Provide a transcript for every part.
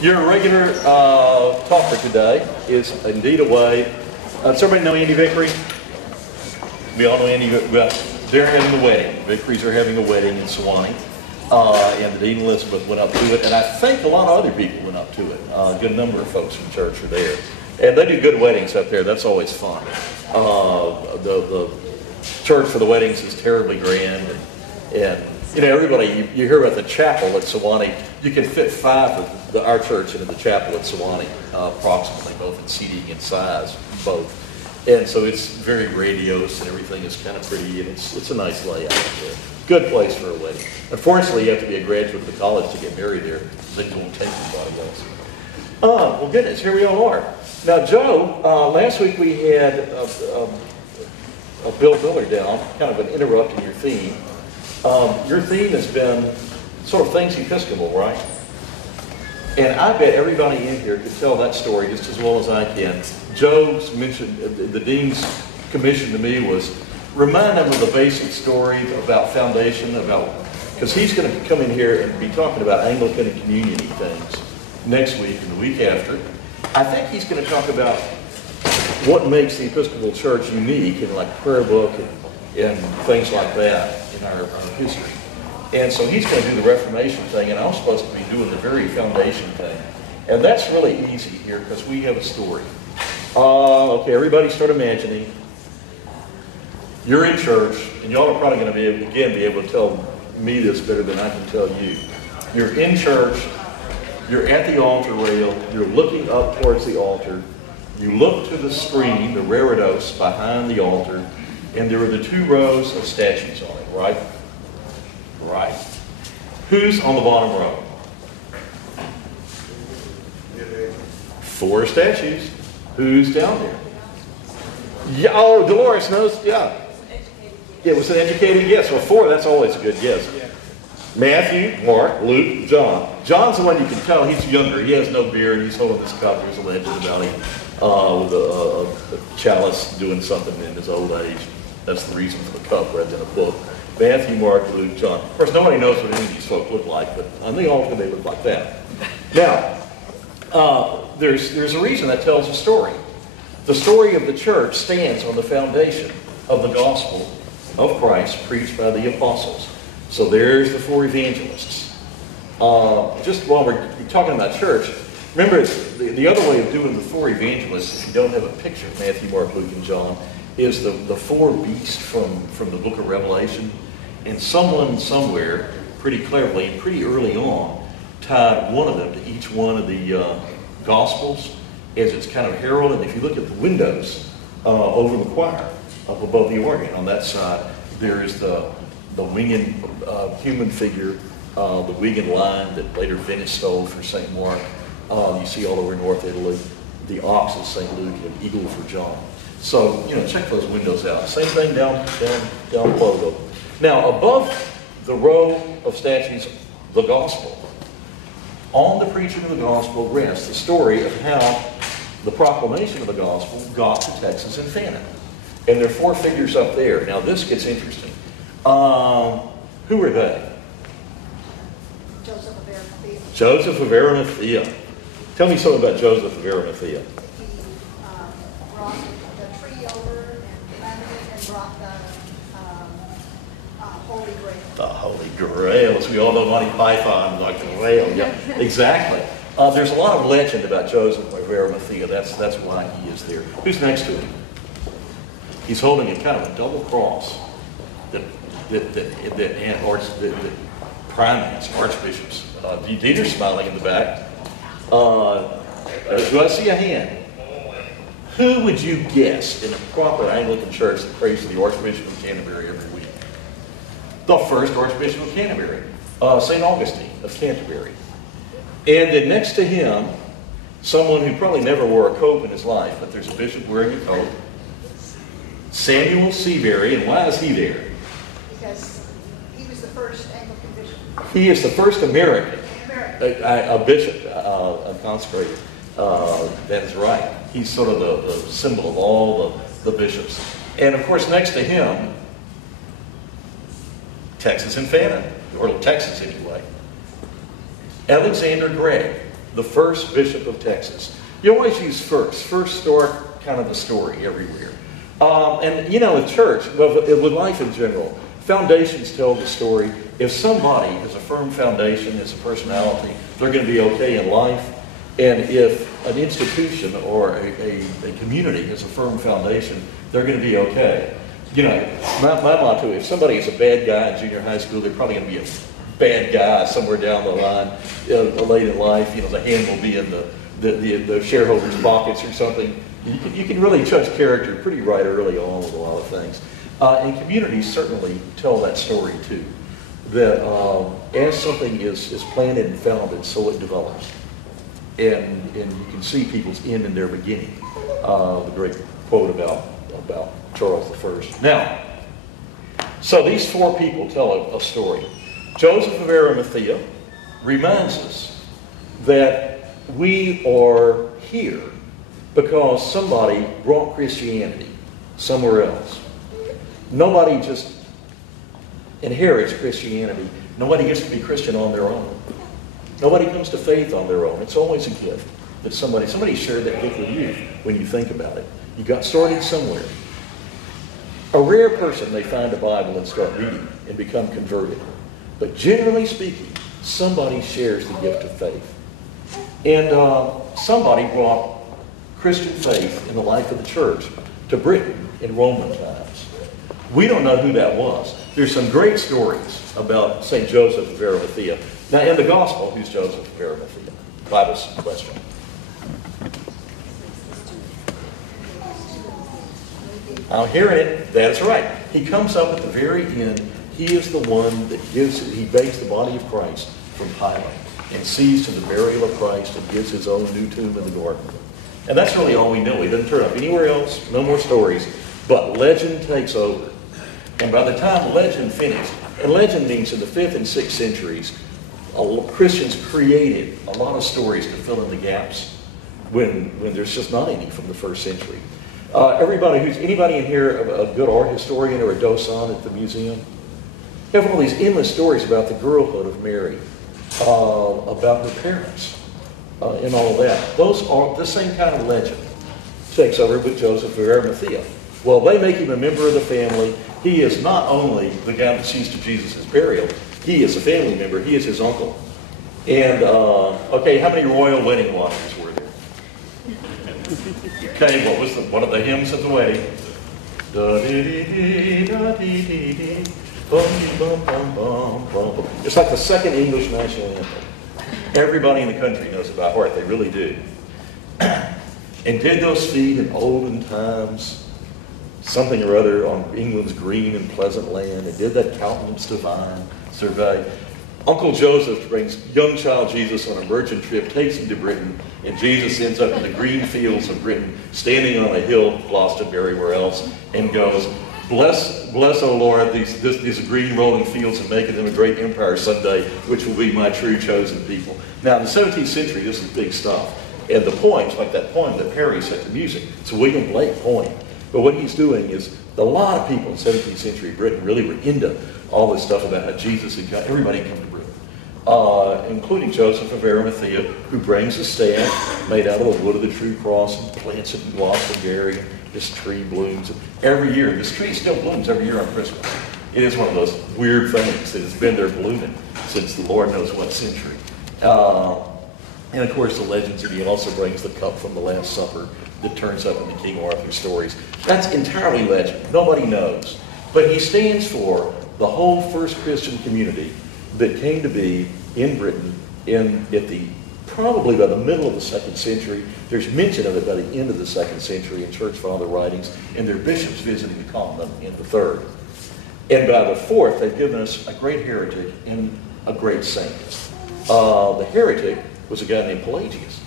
Your regular talker today is indeed away. Does everybody know Andy Vickery? We all know Andy. Well, they're having a wedding. Vickery's are having a wedding in Sewanee. And the Dean Elizabeth went up to it, and I think a lot of other people went up to it. A good number of folks from church are there. And they do good weddings up there. That's always fun. The church for the weddings is terribly grand. And you know, everybody, you hear about the chapel at Sewanee. You can fit 5 of our church into the chapel at Sewanee, approximately, both in seating and size, both. And so it's very radiose, and everything is kind of pretty, and it's a nice layout there. Good place for a wedding. Unfortunately, you have to be a graduate of the college to get married there. Things won't take anybody else. Well, goodness, here we all are. Now, Joe, last week we had Bill Miller down, kind of an interrupting your theme. Your theme has been sort of things Episcopal, right? And I bet everybody in here could tell that story just as well as I can. Joe's mentioned, the Dean's commission to me was, remind them of the basic story about foundation, because he's going to come in here and be talking about Anglican and communion things next week and the week after. I think he's going to talk about what makes the Episcopal Church unique in like prayer book and things like that in our history. And so he's going to do the Reformation thing, and I'm supposed to be doing the very foundation thing. And that's really easy here because we have a story. Okay, everybody start imagining. You're in church, and y'all are probably going to be able to tell me this better than I can tell you. You're in church, you're at the altar rail, you're looking up towards the altar, you look to the screen, the reredos behind the altar, and there are the 2 rows of statues on it, right? Right. Who's on the bottom row? 4 statues. Who's down there? Yeah, oh, Dolores knows, yeah. It was an educated guess. Well, 4, that's always a good guess. Matthew, Mark, Luke, John. John's the one you can tell. He's younger. He has no beard. He's holding this cup. There's a legend about him with a chalice doing something in his old age. That's the reason for the cup rather than a book. Matthew, Mark, Luke, John. Of course, nobody knows what any of these folk look like, but on the altar they look like that. Now, there's a reason that tells a story. The story of the church stands on the foundation of the gospel of Christ preached by the apostles. So there's the 4 evangelists. Just while we're talking about church, remember the other way of doing the 4 evangelists, if you don't have a picture of Matthew, Mark, Luke, and John, is the 4 beasts from the book of Revelation. And someone somewhere, pretty cleverly and pretty early on, tied one of them to each one of the Gospels as it's kind of heralded. And if you look at the windows over the choir, up above the organ, on that side, there is the winged human figure, the winged lion that later Venice stole for St. Mark. You see all over North Italy. The ox is St. Luke, and an eagle for John. So, you know, check those windows out. Same thing down below though. Now, above the row of statues, the gospel. On the preaching of the gospel rests the story of how the proclamation of the gospel got to Texas and Fannin. And there are 4 figures up there. Now, this gets interesting. Who are they? Joseph of Arimathea. Joseph of Arimathea. Tell me something about Joseph of Arimathea. He brought the tree over and planted it and brought the Holy Grail. The Holy Grail. As we all know, Monty Python, like the Grail. Yeah, exactly. There's a lot of legend about Joseph of Arimathea. That's why he is there. Who's next to him? He's holding a kind of a double cross that primates, archbishops. Dieter's smiling in the back. Do I see a hand? Who would you guess in a proper Anglican church that prays for the Archbishop of Canterbury every week? The first Archbishop of Canterbury, St. Augustine of Canterbury. And then next to him, someone who probably never wore a coat in his life, but there's a bishop wearing a coat, Samuel Seabury. And why is he there? Because he was the first Anglican bishop. He is the first American. A bishop, a consecrated. That is right. He's sort of the symbol of all the bishops. And of course, next to him, Texas and Fannin, or Texas anyway. Alexander Gregg. the first bishop of Texas. You always use first. First start kind of the story everywhere. And you know, with church, with life in general, foundations tell the story. If somebody has a firm foundation, has a personality, they're going to be okay in life. And if an institution or a community has a firm foundation, they're going to be okay. You know, my motto, if somebody is a bad guy in junior high school, they're probably going to be a bad guy somewhere down the line late in life. You know, the hand will be in the shareholders' pockets or something. You can really judge character pretty right early on with a lot of things. And communities certainly tell that story too. That as something is planted and founded, so it develops. And you can see people's end and their beginning. The great quote about Charles I. Now, so these four people tell a story. Joseph of Arimathea reminds us that we are here because somebody brought Christianity somewhere else. Nobody just inherits Christianity. Nobody gets to be Christian on their own. Nobody comes to faith on their own. It's always a gift that somebody shared that gift with you when you think about it. You got started somewhere. A rare person may find a Bible and start reading and become converted. But generally speaking, somebody shares the gift of faith. And somebody brought Christian faith in the life of the church to Britain in Roman times. We don't know who that was. There's some great stories about St. Joseph of Arimathea. Now, in the Gospel, who's Joseph of Arimathea? Bible's question. I'm hearing it. That's right. He comes up at the very end. He is the one that he begs the body of Christ from Pilate and sees to the burial of Christ and gives his own new tomb in the garden. And that's really all we know. He doesn't turn up anywhere else. No more stories. But legend takes over. And by the time legend finished, and legend means in the 5th and 6th centuries, Christians created a lot of stories to fill in the gaps when there's just not any from the 1st century. Anybody in here a good art historian or a docent at the museum? You have all these endless stories about the girlhood of Mary, about her parents, and all of that. Those are the same kind of legend takes over with Joseph of Arimathea. Well, they make him a member of the family. He is not only the guy that sees to Jesus' burial, he is a family member. He is his uncle. And, okay, how many royal wedding watchers were there? Okay, what are the hymns at the wedding? It's like the second English national anthem. Everybody in the country knows it by heart. They really do. And did those feet in olden times something or other on England's green and pleasant land, and did that countenance divine survey? Uncle Joseph brings young child Jesus on a merchant trip, takes him to Britain, and Jesus ends up in the green fields of Britain, standing on a hill, Glastonbury, where else, and goes, Bless, O Lord, these green rolling fields, and making them a great empire someday, which will be my true chosen people. Now, in the 17th century, this is big stuff. And the poems, like that poem that Perry set to music, it's a William Blake poem. But what he's doing is, a lot of people in 17th century Britain really were into all this stuff about how Jesus had got everybody come to Britain, including Joseph of Arimathea, who brings a staff made out of the wood of the true cross and plants it in Glastonbury. This tree blooms every year. This tree still blooms every year on Christmas. It is one of those weird things that has been there blooming since the Lord knows what century. And of course, the legends that he also brings the cup from the Last Supper that turns up in the King Arthur stories. That's entirely legend. Nobody knows. But he stands for the whole first Christian community that came to be in Britain probably by the middle of the 2nd century. There's mention of it by the end of the 2nd century in church father writings, and their bishops visiting the continent in the 3rd. And by the 4th, they've given us a great heretic and a great saint. The heretic was a guy named Pelagius.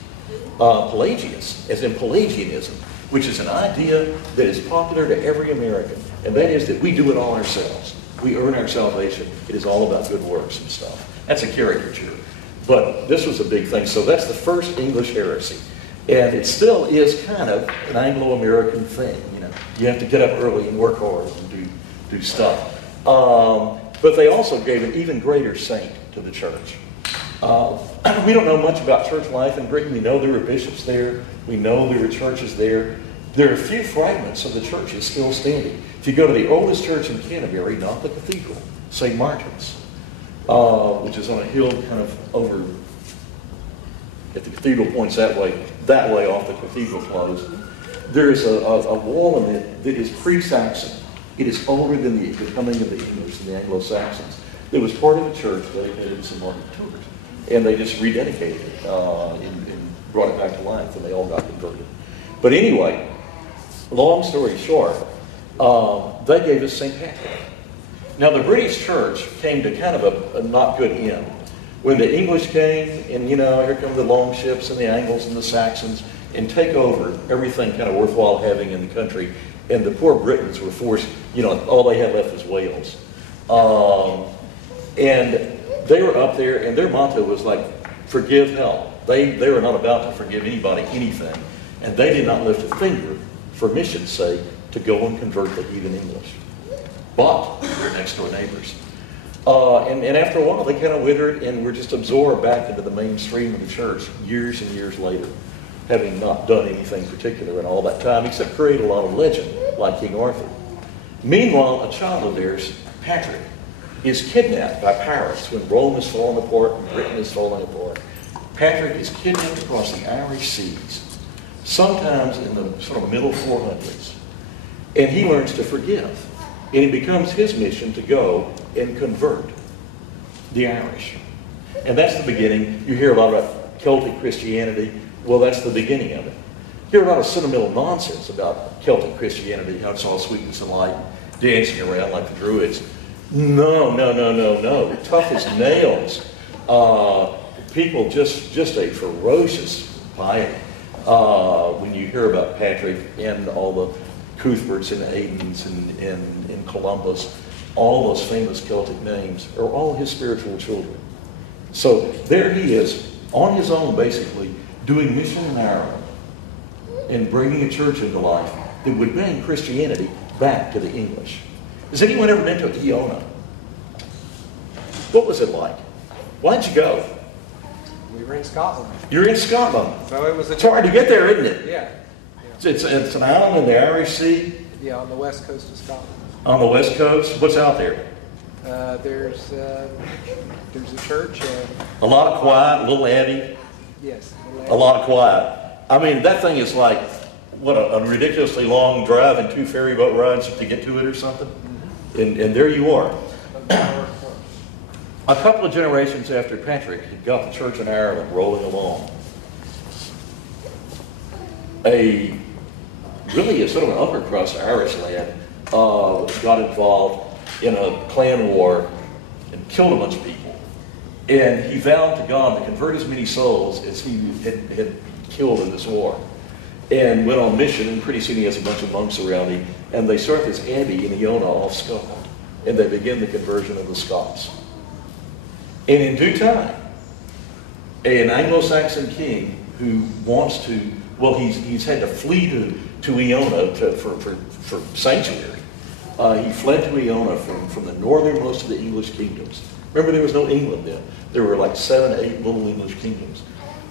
Pelagius, as in Pelagianism, which is an idea that is popular to every American, and that is that we do it all ourselves. We earn our salvation. It is all about good works and stuff. That's a caricature. But this was a big thing. So that's the first English heresy. And it still is kind of an Anglo-American thing. You know, you have to get up early and work hard and do stuff. But they also gave an even greater saint to the church. We don't know much about church life in Britain. We know there were bishops there. We know there were churches there. There are a few fragments of the churches still standing. If you go to the oldest church in Canterbury, not the cathedral, St. Martin's, which is on a hill kind of over, if the cathedral points that way off the cathedral close, there is a wall in it that is pre-Saxon. It is older than the coming of the English and the Anglo-Saxons. It was part of the church dedicated to St. Martin Stewart. And they just rededicated it and brought it back to life, and they all got converted. But anyway, long story short, they gave us St. Patrick. Now, the British church came to kind of a not good end. When the English came, and here come the Longships and the Angles and the Saxons, and take over everything kind of worthwhile having in the country, and the poor Britons were forced, all they had left was Wales. And they were up there, and their motto was like, forgive hell. They were not about to forgive anybody anything, and they did not lift a finger for mission's sake to go and convert the heathen English. But their next door neighbors. And after a while, they kind of withered and were just absorbed back into the mainstream of the church years and years later, having not done anything particular in all that time, except create a lot of legend, like King Arthur. Meanwhile, a child of theirs, Patrick, is kidnapped by pirates when Rome is falling apart and Britain is falling apart. Patrick is kidnapped across the Irish seas, sometimes in the sort of middle 400s. And he learns to forgive. And it becomes his mission to go and convert the Irish. And that's the beginning. You hear a lot about Celtic Christianity. Well, that's the beginning of it. You hear a lot of sentimental nonsense about Celtic Christianity, how it's all sweetness and light, dancing around like the Druids. No. Tough as nails. People just a ferocious piety. When you hear about Patrick and all the Cuthberts and Aidens and Columbus, all those famous Celtic names are all his spiritual children. So there he is, on his own basically, doing mission in Ireland and bringing a church into life that would bring Christianity back to the English. Has anyone ever been to Iona? What was it like? Why'd you go? We were in Scotland. You're in Scotland. So it was It's hard to get there, isn't it? Yeah. It's an island in the Irish Sea. Yeah, on the west coast of Scotland. On the west coast. What's out there? There's a church. A lot of quiet, little abbey. Yes. A lot of quiet. I mean, that thing is like, what, a ridiculously long drive and 2 ferry boat rides to get to it or something? Mm-hmm. And there you are. A couple of generations after Patrick had got the church in Ireland rolling along, really a sort of an upper crust Irish lad got involved in a clan war and killed a bunch of people. And he vowed to God to convert as many souls as he had killed in this war. And went on mission, and pretty soon he has a bunch of monks around him. And they start this abbey in Iona off Scotland. And they begin the conversion of the Scots. And in due time, an Anglo-Saxon king who wants to, well, he's had to flee to Iona for sanctuary. He fled to Iona from the northernmost of the English kingdoms. Remember, there was no England then. There were like 7, 8 little English kingdoms.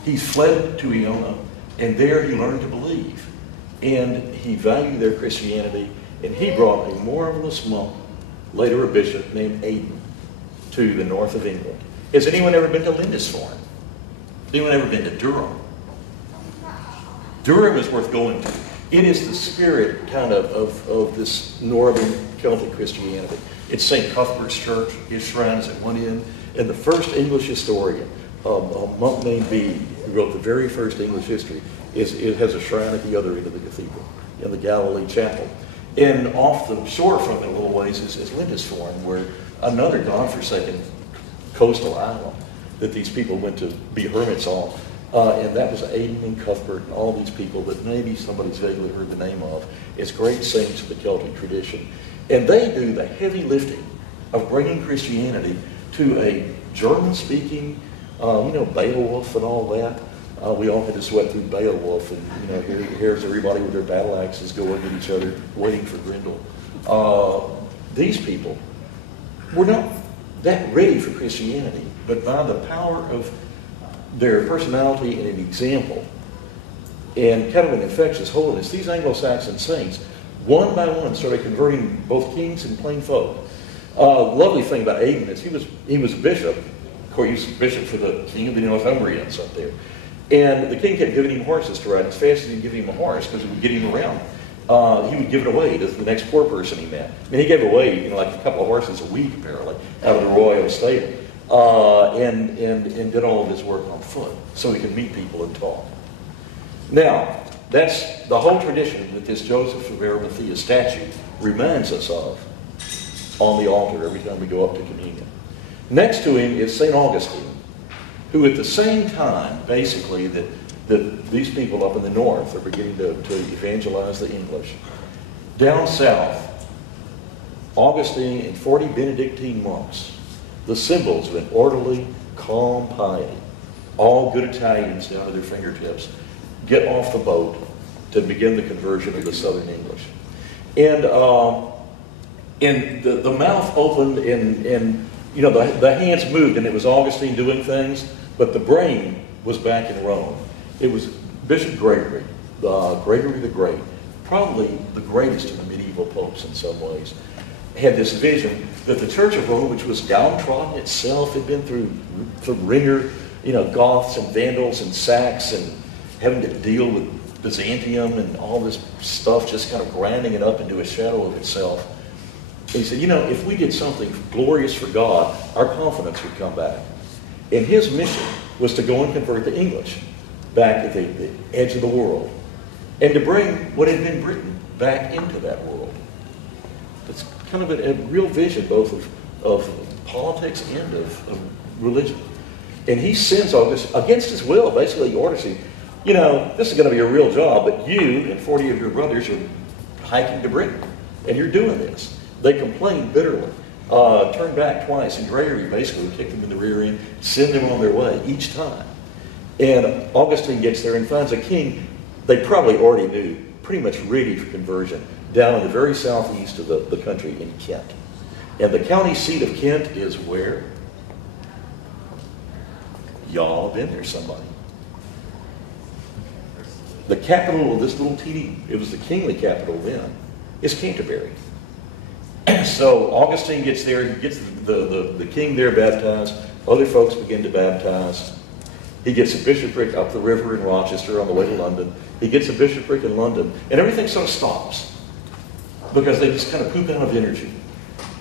He fled to Iona, and there he learned to believe. And he valued their Christianity, and he brought a marvelous monk, later a bishop, named Aidan, to the north of England. Has anyone ever been to Lindisfarne? Anyone ever been to Durham? Durham is worth going to. It is the spirit kind of this northern Celtic Christianity. It's St. Cuthbert's Church. His shrine is at one end. And the first English historian, a monk named Bede, who wrote the very first English history, it has a shrine at the other end of the cathedral, in the Galilee Chapel. And off the shore from it a little ways is Lindisfarne, where another godforsaken coastal island that these people went to be hermits on. And that was Aidan and Cuthbert and all these people that maybe somebody's vaguely heard the name of as great saints of the Celtic tradition. And they do the heavy lifting of bringing Christianity to a German-speaking, Beowulf and all that. We all had to sweat through Beowulf, and here's everybody with their battle axes going at each other, waiting for Grendel. These people were not that ready for Christianity, but by the power of their personality and an example, and kind of an infectious holiness, these Anglo-Saxon saints, one by one, started converting both kings and plain folk. Lovely thing about Aidan is he was bishop. Of course, he was bishop for the king of the Northumbrians up there. And the king kept giving him horses to ride as fast as he'd give him a horse because it would get him around. He would give it away to the next poor person he met. I mean, he gave away, like a couple of horses a week, apparently, out of the royal stable. And did all of his work on foot so he could meet people and talk. Now, that's the whole tradition that this Joseph of Arimathea statue reminds us of on the altar every time we go up to communion. Next to him is St. Augustine, who at the same time, basically, that these people up in the north are beginning to evangelize the English. Down south, Augustine and 40 Benedictine monks, the symbols of an orderly, calm piety, all good Italians down to their fingertips, get off the boat to begin the conversion of the Southern English. And the mouth opened and the hands moved, and it was Augustine doing things, but the brain was back in Rome. It was Bishop Gregory, Gregory the Great, probably the greatest of the medieval popes in some ways, had this vision that the Church of Rome, which was downtrodden itself, had been through the ringer, Goths and Vandals and Sacs and having to deal with Byzantium and all this stuff, just kind of grinding it up into a shadow of itself. He said, if we did something glorious for God, our confidence would come back. And his mission was to go and convert the English back at the edge of the world and to bring what had been Britain back into that world. It's kind of a real vision both of politics and of religion. And he sends August against his will. Basically, he orders him, this is going to be a real job, but you and 40 of your brothers are hiking to Britain, and you're doing this. They complained bitterly, turned back twice, and Gregory basically kicked them in the rear end, send them on their way each time. And Augustine gets there and finds a king they probably already knew, pretty much ready for conversion, down in the very southeast of the country in Kent. And the county seat of Kent is where? Y'all have been there, somebody. The capital of this little it was the kingly capital then, is Canterbury. So Augustine gets there, he gets the king there baptized, other folks begin to baptize. He gets a bishopric up the river in Rochester on the way to London. He gets a bishopric in London, and everything sort of stops because they just kind of poop out of energy.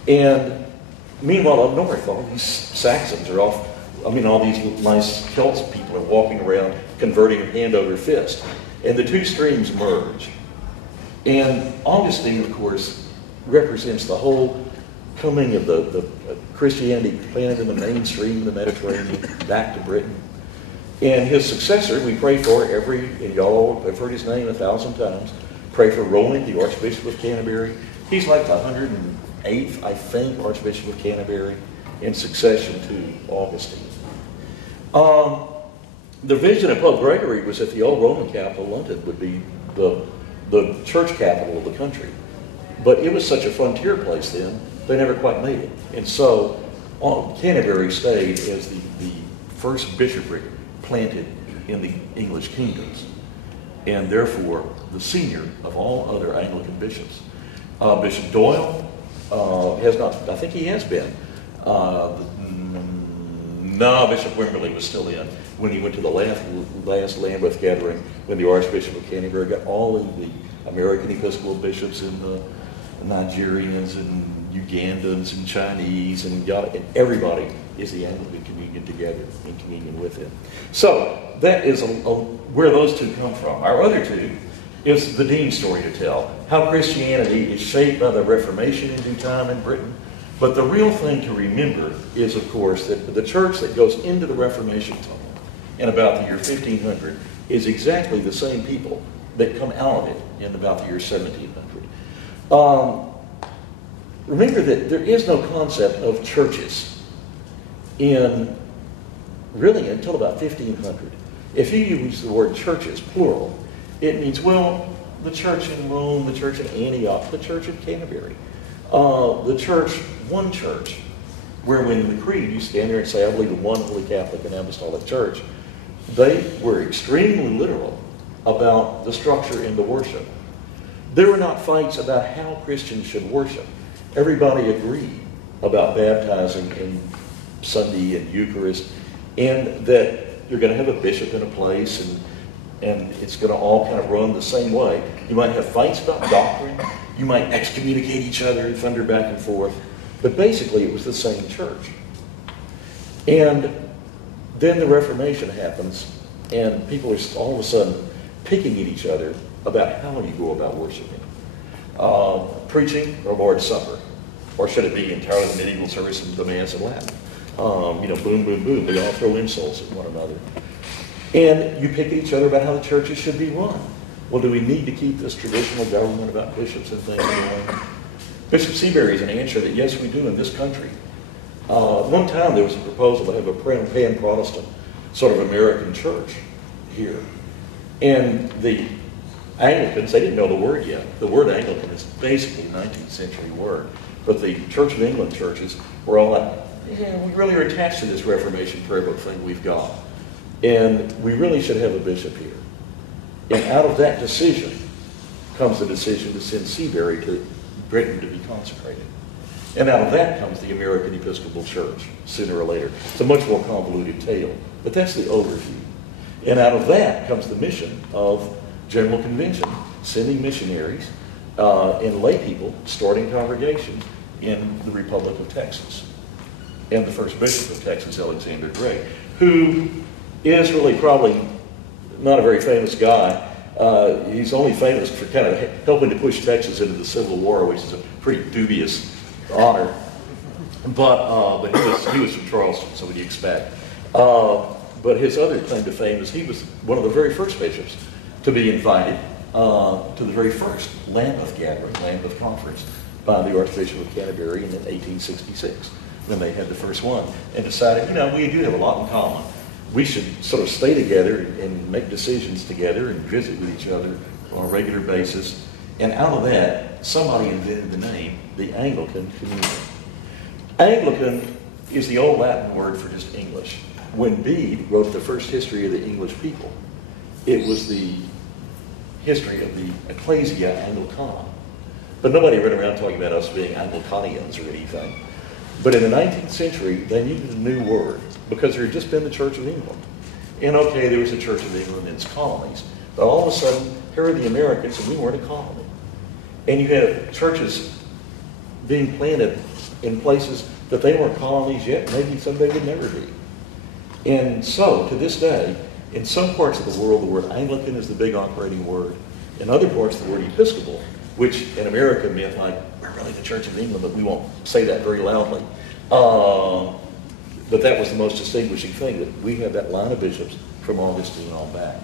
And meanwhile, up north, all these Saxons are off. All these nice Celts people are walking around converting hand over fist. And the two streams merge. And Augustine, of course, represents the whole coming of the Christianity planted in the mainstream of the Mediterranean back to Britain. And his successor, we pray for and y'all have heard his name 1,000 times, pray for Roland, the Archbishop of Canterbury. He's like the 108th, I think, Archbishop of Canterbury in succession to Augustine. The vision of Pope Gregory was that the old Roman capital, London, would be the church capital of the country. But it was such a frontier place then, they never quite made it. And so Canterbury stayed as the first bishopric planted in the English kingdoms, and therefore the senior of all other Anglican bishops. Bishop Doyle has not, I think he has been. No, Bishop Wimberley was still in when he went to the last Lambeth gathering when the Archbishop of Canterbury got all of the American Episcopal bishops and the Nigerians and Ugandans and Chinese and everybody is the Anglican communion together in communion with him. So that is where those two come from. Our other two is the Dean story to tell, how Christianity is shaped by the Reformation in due time in Britain. But the real thing to remember is, of course, that the church that goes into the Reformation tunnel in about the year 1500 is exactly the same people that come out of it in about the year 1700. Remember that there is no concept of churches really until about 1500. If you use the word churches, plural, it means, the church in Rome, the church in Antioch, the church in Canterbury, the church, one church. where when in the creed you stand there and say, I believe in one holy Catholic and Apostolic Church, they were extremely literal about the structure and the worship. There were not fights about how Christians should worship. Everybody agreed about baptizing and Sunday and Eucharist, and that you're going to have a bishop in a place, and it's going to all kind of run the same way. You might have fights about doctrine. You might excommunicate each other and thunder back and forth. But basically, it was the same church. And then the Reformation happens, and people are all of a sudden picking at each other about how you go about worshiping. Preaching or Lord's Supper? Or should it be entirely the medieval service and the Mass in Latin? Boom, boom, boom. They all throw insults at one another. And you pick at each other about how the churches should be run. Well, do we need to keep this traditional government about bishops and things going? Bishop Seabury's an answer that yes, we do in this country. One time there was a proposal to have a pan-Protestant sort of American church here. And the Anglicans, they didn't know the word yet. The word Anglican is basically a 19th century word. But the Church of England churches were all like, yeah, we really are attached to this Reformation prayer book thing we've got. And we really should have a bishop here. And out of that decision comes the decision to send Seabury to Britain to be consecrated. And out of that comes the American Episcopal Church, sooner or later. It's a much more convoluted tale, but that's the overview. And out of that comes the mission of General Convention, sending missionaries and lay people, starting congregations in the Republic of Texas. And the first bishop of Texas, Alexander Gray, who is really probably not a very famous guy. He's only famous for kind of helping to push Texas into the Civil War, which is a pretty dubious honor. But he was from Charleston, so what do you expect? But his other claim to fame is he was one of the very first bishops to be invited to the very first Lambeth gathering, Lambeth Conference, by the Archbishop of Canterbury in 1866, when they had the first one, and decided, we do have a lot in common. We should sort of stay together and make decisions together and visit with each other on a regular basis. And out of that, somebody invented the name, the Anglican Communion. Anglican is the old Latin word for just English. When Bede wrote the first history of the English people, it was the history of the Ecclesia Anglicana. But nobody ran around talking about us being Anglicanians or anything. But in the 19th century, they needed a new word because there had just been the Church of England. And okay, there was the Church of England and its colonies. But all of a sudden, here are the Americans and we weren't a colony. And you had churches being planted in places that they weren't colonies yet, maybe someday would never be. And so, to this day, in some parts of the world, the word Anglican is the big operating word. In other parts, the word Episcopal, which in America meant like, we're really the Church of England, but we won't say that very loudly. But that was the most distinguishing thing, that we have that line of bishops from Augustine on back.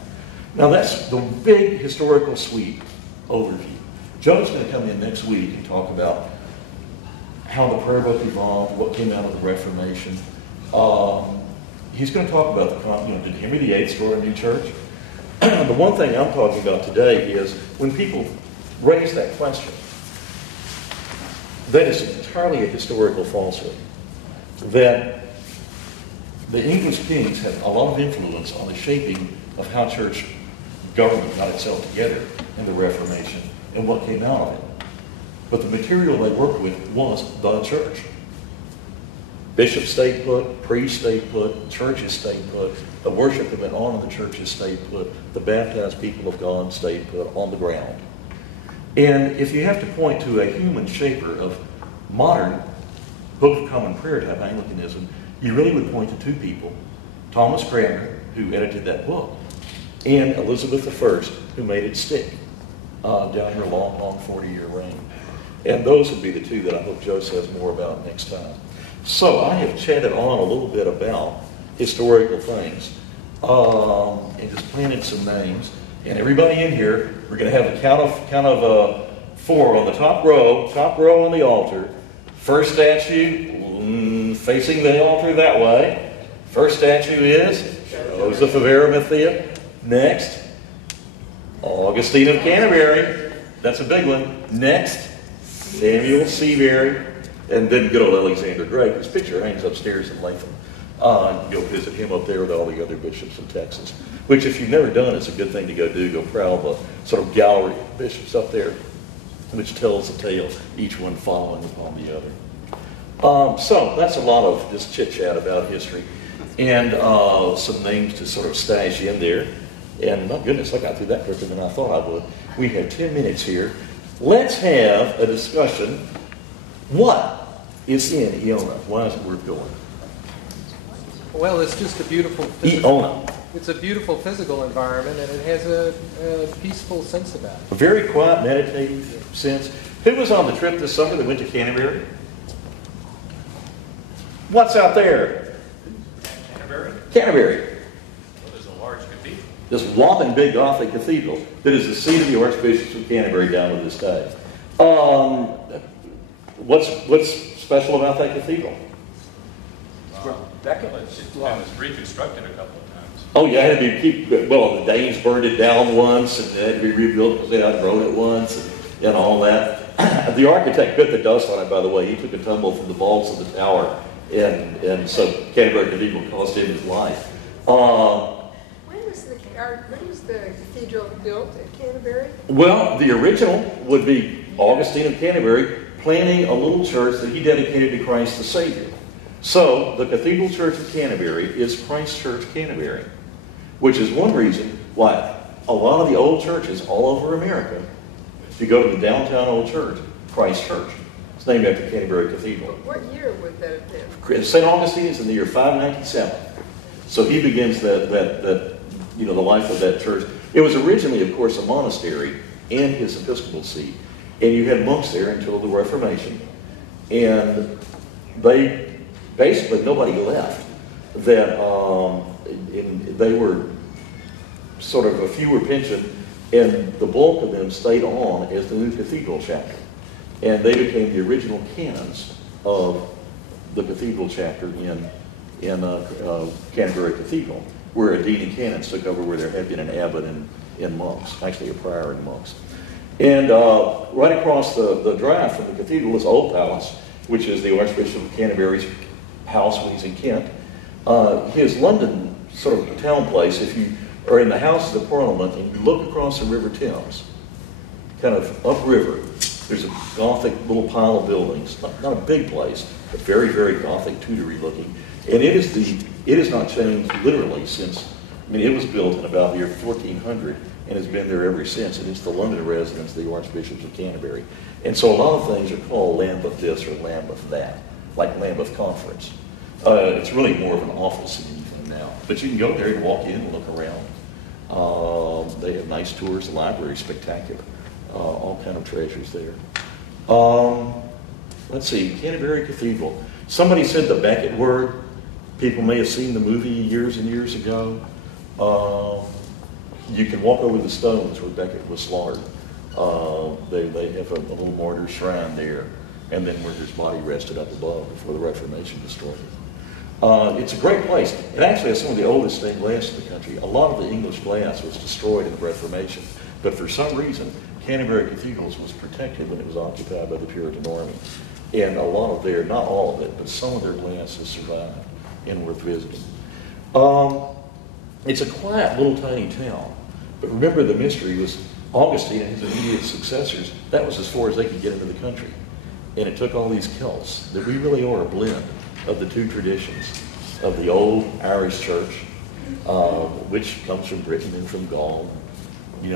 Now that's the big historical sweep overview. Joe's going to come in next week and talk about how the prayer book evolved, what came out of the Reformation. He's going to talk about did Henry VIII start a new church? The one thing I'm talking about today is when people raise that question, that is entirely a historical falsehood. That the English kings had a lot of influence on the shaping of how church government got itself together in the Reformation and what came out of it. But the material they worked with was the church. Bishops stayed put, priests stayed put, churches stayed put, the worship that went on in the churches stayed put, the baptized people of God stayed put on the ground. And if you have to point to a human shaper of modern Book of Common Prayer type Anglicanism, you really would point to two people, Thomas Cranmer, who edited that book, and Elizabeth I, who made it stick down her long, long 40-year reign. And those would be the two that I hope Joe says more about next time. So I have chatted on a little bit about historical things and just planted some names. And everybody in here, we're going to have a count of 4 on the top row on the altar. First statue facing the altar that way. First statue is Joseph of Arimathea. Next, Augustine of Canterbury. That's a big one. Next, Samuel Seabury. And then good old Alexander Gray, his picture hangs upstairs in Latham. You go visit him up there with all the other bishops in Texas, which if you've never done, it's a good thing to go do. Go prowl the sort of gallery of bishops up there, which tells the tale, each one following upon the other. So that's a lot of just chit-chat about history and some names to sort of stash in there. And my goodness, I got through that quicker than I thought I would. We have 10 minutes here. Let's have a discussion. What is in Iona? Why is it worth going? Well, it's just a beautiful physical, Iona. it's a beautiful physical environment, and it has a peaceful sense about it. A very quiet, meditative sense. Who was on the trip this summer that went to Canterbury? What's out there? Canterbury? Canterbury. Well, there's a large cathedral. This whopping big Gothic cathedral that is the seat of the Archbishops of Canterbury down to this day. What's special about that cathedral? It was reconstructed a couple of times. Oh, you had to well, the Danes burned it down once, and it had to be rebuilt because they outgrown it once, and all that. The architect bit the dust on it, by the way. He took a tumble from the vaults of the tower, and so Canterbury Cathedral cost him his life. When was the cathedral built at Canterbury? Well, the original would be Augustine of Canterbury planning a little church that he dedicated to Christ the Savior. So, the Cathedral Church of Canterbury is Christ Church Canterbury, which is one reason why a lot of the old churches all over America, if you go to the downtown old church, Christ Church, it's named after Canterbury Cathedral. What year would that have been? St. Augustine is in the year 597. So he begins the life of that church. It was originally, of course, a monastery and his episcopal seat. And you had monks there until the Reformation. And basically nobody left. That they were sort of a few were pensioned, and the bulk of them stayed on as the new cathedral chapter. And they became the original canons of the cathedral chapter in Canterbury Cathedral, where a dean and canons took over where there had been an abbot and monks, actually a prior and monks. And right across the drive from the cathedral is Old Palace, which is the Archbishop of Canterbury's house when he's in Kent. His London sort of town place, if you are in the Houses of Parliament and you look across the River Thames, kind of upriver, there's a Gothic little pile of buildings, not a big place, but very, very Gothic, Tudory looking. And it has not changed literally since, it was built in about the year 1400 and has been there ever since. And it's the London residence of the Archbishops of Canterbury. And so a lot of things are called Lambeth this or Lambeth that, like Lambeth Conference. It's really more of an office than anything now. But you can go there and walk in and look around. They have nice tours. The library's spectacular. All kind of treasures there. Let's see, Canterbury Cathedral. Somebody said the Becket word. People may have seen the movie years and years ago. You can walk over the stones where Becket was slaughtered. They have a little martyr shrine there, and then where his body rested up above before the Reformation destroyed it. It's a great place. It actually has some of the oldest stained glass in the country. A lot of the English glass was destroyed in the Reformation, but for some reason, Canterbury Cathedral was protected when it was occupied by the Puritan Army. And a lot of their, not all of it, but some of their glass has survived and worth visiting. It's a quiet little tiny town, but remember the mystery was Augustine and his immediate successors, that was as far as they could get into the country. And it took all these Celts, that we really are a blend of the two traditions of the old Irish church, which comes from Britain and from Gaul,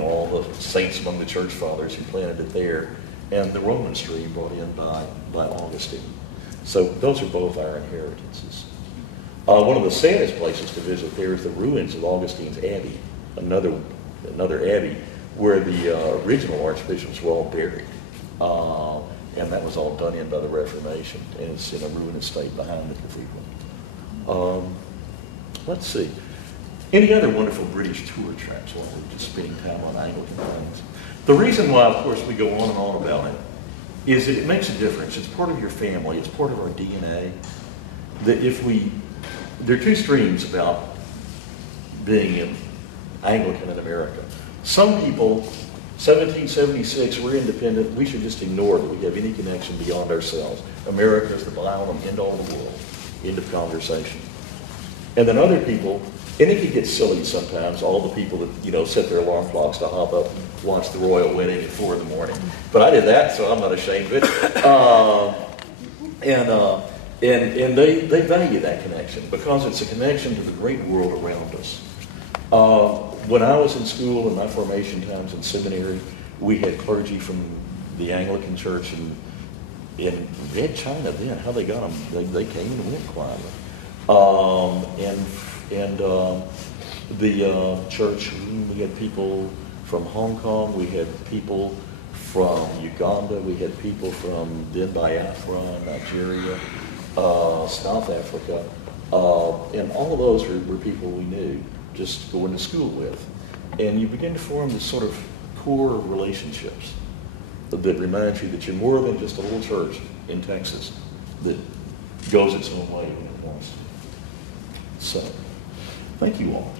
all the saints among the church fathers who planted it there, and the Roman stream brought in by Augustine. So those are both our inheritances. One of the saddest places to visit there is the ruins of Augustine's Abbey, another abbey where the original archbishops were all buried. And that was all done in by the Reformation, and it's in a ruinous state behind the cathedral. Let's see. Any other wonderful British tour tracks while we're just spending time on Anglican things? The reason why, of course, we go on and on about it is that it makes a difference. It's part of your family. It's part of our DNA. That there are two streams about being an Anglican in America. Some people 1776, we're independent. We should just ignore that we have any connection beyond ourselves. America is the island, end all the world. End of conversation. And then other people, and it can get silly sometimes, all the people that, you know, set their alarm clocks to hop up and watch the royal wedding at 4 in the morning. But I did that, so I'm not ashamed of it. And they value that connection because it's a connection to the great world around us. When I was in school in my formation times in seminary, we had clergy from the Anglican Church in Red China then, how they got them, they came and went quietly. The church, we had people from Hong Kong, we had people from Uganda, we had people from then Biafra, Nigeria, South Africa, and all of those were people we knew, just going to school with. And you begin to form this sort of core relationships that remind you that you're more than just a little church in Texas that goes its own way when it wants to. So, thank you all.